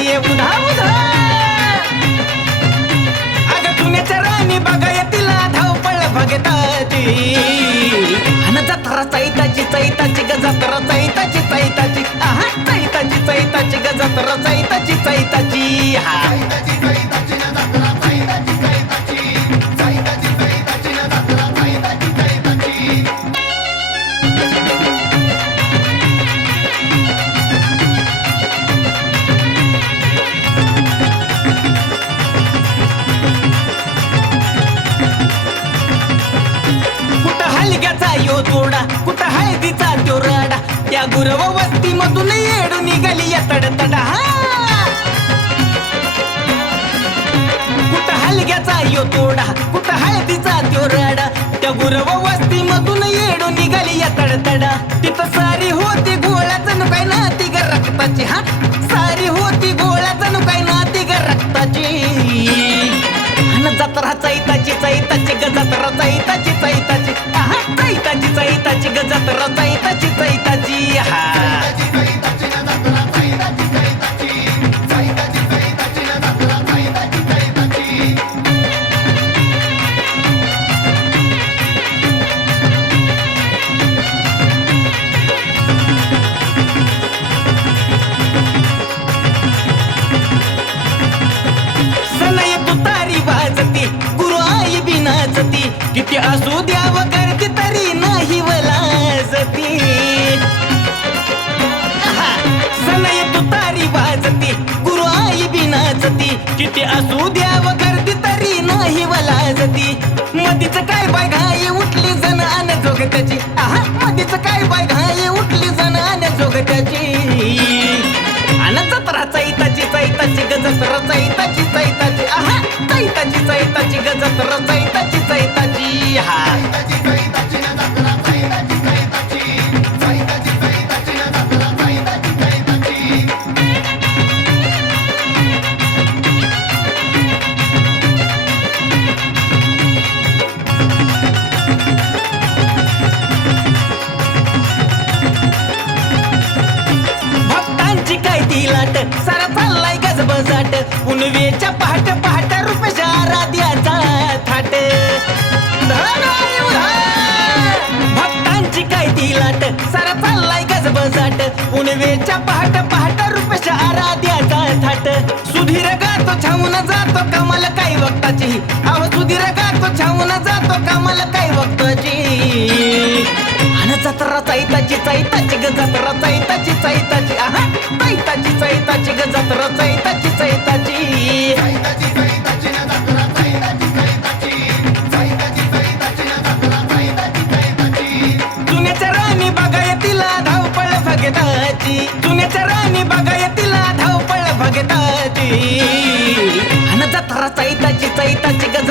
ये उधा उधा। अग जुन्याच्या राणी बगायतीला धावपळ भगताची अन जत्रा चैताची चैताची ग जत्रा चैताची चैताची. आहा चैताची चैताची ग जत्रा चैताची चैताची. हा. त्या वस्ती मधून येडू निघाली या तडतडा. कुठं हलग्याचा यो तोडा कुठं हळदीचा त्यो राडा. त्या गुरव वस्ती मधून येडू निघाली या तडतडा. तिथं सारी होती गोळ्याचं नु काय नाती ग रक्ताची हा? सारी होती गोळ्याचं नु काय नाती ग रक्ताची. जत्रा चैताची चैताची ग जत्रा चैताची चैताची. चैताची चैताची ग जत्रा चैताची चैताची. तुतारी वाजती गुरु आई बी नाचती किती असू द्याव गर्दी तरी नाही वलाजती आहा. सनय तुतारी वाजती गुरु आई बी नाचती किती असू द्याव गर्दी तरी नाही वलाजती मधीच काय बाय घाई उठली जण अन जोगत्याची. आहा मधीच काय बाय घाई उठली जण अन जोगत्याची. चैताची ग जत्रा चैताची चैताची आहा चैताची चैताची ग जत्रा चैताची चैताची हा भक्तांची गजबजाट पहाट पहाट रुपयाच्या आराध्याचा थाट. भक्तांची काय ती लाट. सारा चाललाय गजबजाट उनवेच्या पहाट पहाट रुपयाच्या आराध्याचा थाट. सुधीर गातो छावून जातो कमाल काही वक्ताची. अहो सुधीर गातो छावून जातो कमाल काही वक्ताची. अन जत्रा चैताची चैताची ग जत्रा चैताची चैताची. आहा चैताची चैताची ग जत्रा चैताची चैताची. जुन्याच्या राणी बागायतीला धावपळ भगताची जुन्याच्या राणी बागायतीला धावपळ भगताची अन जत्रा चैताची चैताची ग